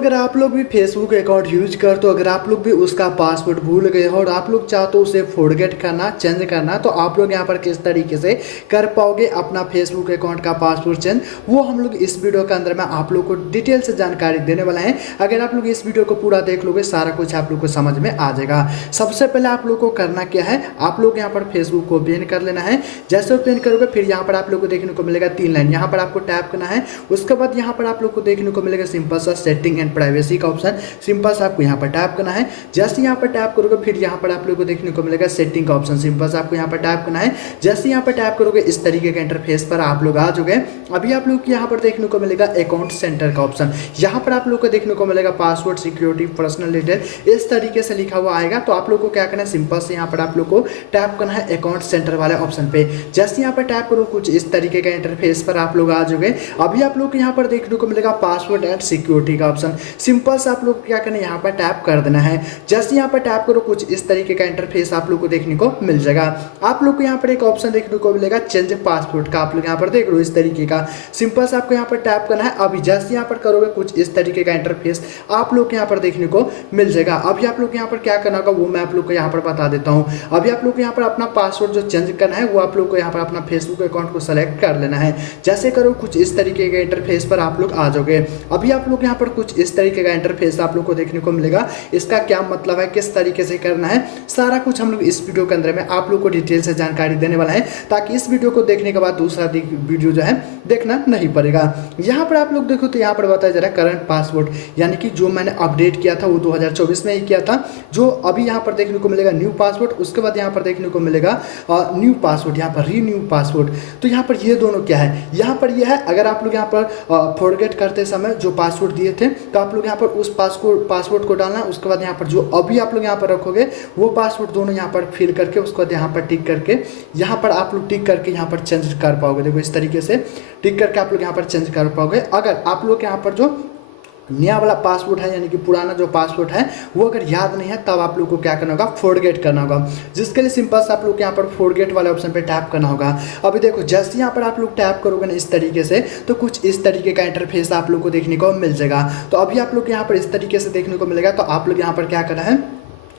अगर आप लोग भी फेसबुक अकाउंट यूज करते हो, अगर आप लोग भी उसका पासवर्ड भूल गए हो और आप लोग चाहते हो उसे फॉरगेट करना, चेंज करना, तो आप लोग यहाँ पर किस तरीके से कर पाओगे अपना फेसबुक अकाउंट का पासवर्ड चेंज, वो हम लोग इस वीडियो के अंदर में आप लोग को डिटेल से जानकारी देने वाला है। अगर आप लोग इस वीडियो को पूरा देख लोगे सारा कुछ आप लोग को समझ में आ जाएगा। सबसे पहले आप लोग को करना क्या है, आप लोग यहाँ पर फेसबुक को ओपन कर लेना है। जैसे ओपन करोगे फिर यहाँ पर आप लोग को देखने को मिलेगा 3 लाइन, यहाँ पर आपको टैप करना है। उसके बाद यहाँ पर आप लोग को देखने को मिलेगा सिंपल सा सेटिंग एंड प्राइवेसी का ऑप्शन, सिंपल सा आपको यहाँ पर टैप करना है। जैसे यहाँ पर टैप करोगे फिर यहाँ पर आप लोग को देखने को मिलेगा सेटिंग का ऑप्शन, सिंपल सा आपको यहाँ पर टैप करना है। जैसे यहाँ पर टैप करोगे इस तरीके के इंटरफेस पर आप लोग आ चुके हैं। अभी आप लोग यहाँ पर देखने को मिलेगा अकाउंट सेंटर का ऑप्शन, यहाँ पर आप लोग को देखने को मिलेगा पासवर्ड सिक्योरिटी पर्सनल डिटेल, इस तरीके से लिखा हुआ आएगा। तो आप लोग को क्या करना है, सिंपल से यहाँ पर आप लोग को टैप करना है अकाउंट सेंटर वाले ऑप्शन पे। जैसे यहाँ पर टैप करो कुछ इस तरीके का इंटरफेस पर आप लोग आ चुके। अभी आप लोग को यहाँ पर देखने को मिलेगा पासवर्ड एंड सिक्योरिटी का ऑप्शन, सिंपल से आप लोग क्या करना है यहाँ पर टैप कर देना है। जैसे यहाँ पर टैप करो कुछ इस तरीके का इंटरफेस आप लोग को देखने को मिल जाएगा। आप लोग को यहाँ पर एक ऑप्शन देखने को मिलेगा चेंज पासवर्ड का, आप लोग यहाँ पर देख लो इस तरीके का, सिंपल से आपको यहाँ पर टैप करना है। अभी जैसे यहाँ पर करोगे कुछ इस तरीके का इंटरफेस आप लोग यहाँ पर देखने को मिल जाएगा। अभी आप लोग यहाँ पर क्या करना होगा वो मैं आप लोग को यहाँ पर बता देता हूँ। अभी आप लोग को यहाँ पर अपना पासवर्ड जो चेंज करना है वो आप लोग को यहाँ पर अपना फेसबुक अकाउंट को सेलेक्ट कर लेना है। जैसे करो कुछ इस तरीके के इंटरफेस पर आप लोग आ जाओगे। अभी आप लोग यहाँ पर कुछ इस तरीके का इंटरफेस आप लोग को देखने को मिलेगा। इसका क्या मतलब है, किस तरीके से करना है, सारा कुछ हम लोग इस वीडियो के अंदर में आप लोग को डिटेल से जानकारी देने वाला है, ताकि इस वीडियो को देखने के बाद दूसरा वीडियो जो है देखना नहीं पड़ेगा। यहाँ पर आप लोग देखो तो यहाँ पर बताया जा रहा है करंट पासवर्ड, यानी कि जो मैंने अपडेट किया था वो 2024 में ही किया था। जो अभी यहाँ पर देखने को मिलेगा न्यू पासवर्ड, उसके बाद यहाँ पर देखने को मिलेगा न्यू पासवर्ड, यहाँ पर रीन्यू पासवर्ड। तो यहाँ पर ये दोनों क्या है, यहाँ पर ये है अगर आप लोग यहाँ पर फॉरगेट करते समय जो पासवर्ड दिए थे तो आप लोग यहाँ पर उस पासवर्ड को डालना। उसके बाद यहाँ पर जो अभी आप लोग यहाँ पर रखोगे वो पासवर्ड दोनों यहाँ पर फिल करके उसके बाद यहाँ पर टिक करके यहाँ पर आप लोग टिक करके यहाँ पर चेंज कर पाओगे। देखो इस तरीके से टिक करके आप लोग यहाँ पर चेंज कर पाओगे। अगर आप लोग यहाँ पर जो नया वाला पासवर्ड है यानी कि पुराना जो पासवर्ड है वो अगर याद नहीं है तब आप लोग को क्या करना होगा, फॉरगेट करना होगा, जिसके लिए सिंपल से आप लोग यहाँ पर फॉरगेट वाले ऑप्शन पे टैप करना होगा। अभी देखो जैसे यहाँ पर आप लोग टैप करोगे ना इस तरीके से तो कुछ इस तरीके का इंटरफेस आप लोग को देखने को मिल जाएगा। तो अभी आप लोग यहाँ पर इस तरीके से देखने को मिलेगा। तो आप लोग यहाँ पर क्या करना है,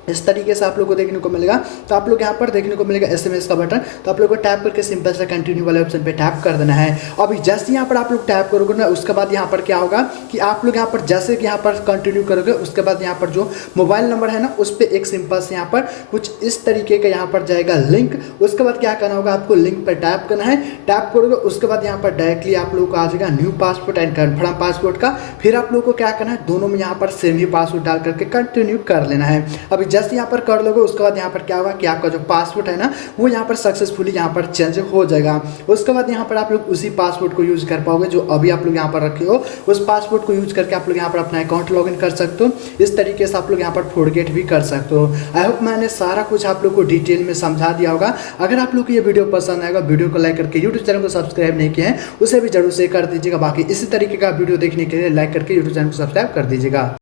इस तरीके से आप लोग को देखने को मिलेगा। तो आप लोग यहाँ पर देखने को मिलेगा एसएमएस का बटन, तो आप लोग को टैप करके सिंपल से कंटिन्यू वाले ऑप्शन पे टैप कर देना है। अभी जैसे यहाँ पर आप लोग टैप करोगे ना उसके बाद यहाँ पर क्या होगा कि आप लोग यहाँ पर जैसे कि यहाँ पर कंटिन्यू करोगे उसके बाद यहाँ पर जो मोबाइल नंबर है ना उस पर एक सिंपल से यहाँ पर कुछ इस तरीके का यहाँ पर जाएगा लिंक। उसके बाद क्या करना होगा, आपको लिंक पर टैप करना है। टैप करोगे उसके बाद यहाँ पर डायरेक्टली आप लोग को आ जाएगा new password and confirm password का। फिर आप लोग को क्या करना है, दोनों में यहाँ पर सेम ही पासवर्ड डाल करके कंटिन्यू कर लेना है। अभी जैसे यहाँ पर कर लोगे उसके बाद यहाँ पर क्या होगा कि आपका जो पासवर्ड है ना वो यहाँ पर सक्सेसफुली यहाँ पर चेंज हो जाएगा। उसके बाद यहाँ पर आप लोग उसी पासवर्ड को यूज कर पाओगे जो अभी आप लोग यहाँ पर रखे हो। उस पासवर्ड को यूज करके आप लोग यहाँ पर अपना अकाउंट लॉगिन कर सकते हो। इस तरीके से आप लोग यहाँ पर फॉरगेट भी कर सकते हो। आई होप मैंने सारा कुछ आप लोग को डिटेल में समझा दिया होगा। अगर आप लोग को ये वीडियो पसंद आएगा, वीडियो को लाइक करके यूट्यूब चैनल को सब्सक्राइब नहीं किया है उसे भी जरूर से कर दीजिएगा। बाकी इसी तरीके का वीडियो देखने के लिए लाइक करके यूट्यूब चैनल को सब्सक्राइब कर दीजिएगा।